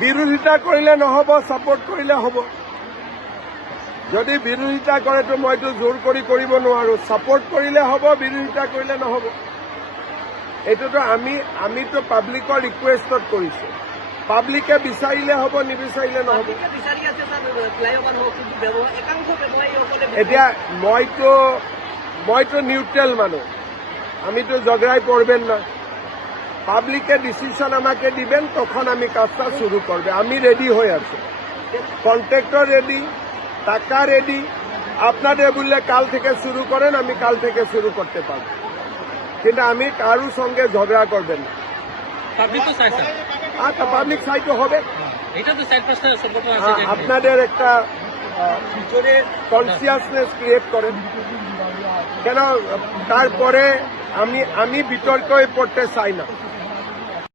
বিৰোধিতা কৰিলে নহ'ব, ছাপোৰ্ট কৰিলে হ'ব। যদি বিৰোধিতা কৰে তো মইতো জোৰ কৰি কৰিব নোৱাৰো, ছাপোৰ্ট কৰিলে হ'ব, বিৰোধিতা কৰিলে নহ'ব। এইটোতো আমিতো পাব্লিকৰ ৰিকুৱেষ্টত কৰিছো, পাব্লিকে বিচাৰিলে হ'ব, নিবিচাৰিলে নহ'ব। এতিয়া মইতো নিউট্ৰেল মানুহ, আমিতো ঝগড়াই পড়বেন না। পাবলিকে ডিসিশন আমাকে দিবেন, তখন আমি কাজটা শুরু করবে। আমি রেডি হয়ে আছি, কন্ট্রাক্টর রেডি, টাকা রেডি। আপনাদের বললে কাল থেকে শুরু করেন, আমি কাল থেকে শুরু করতে পারব, কিন্তু আমি কারোর সঙ্গে ঝগড়া করবেন না। আচ্ছা, পাবলিক সাইটও হবে, আপনাদের একটা কনসিয়াসনেস ক্রিয়েট করেন। কেন তারপরে আমি বিতর্কে পড়তে চাই না।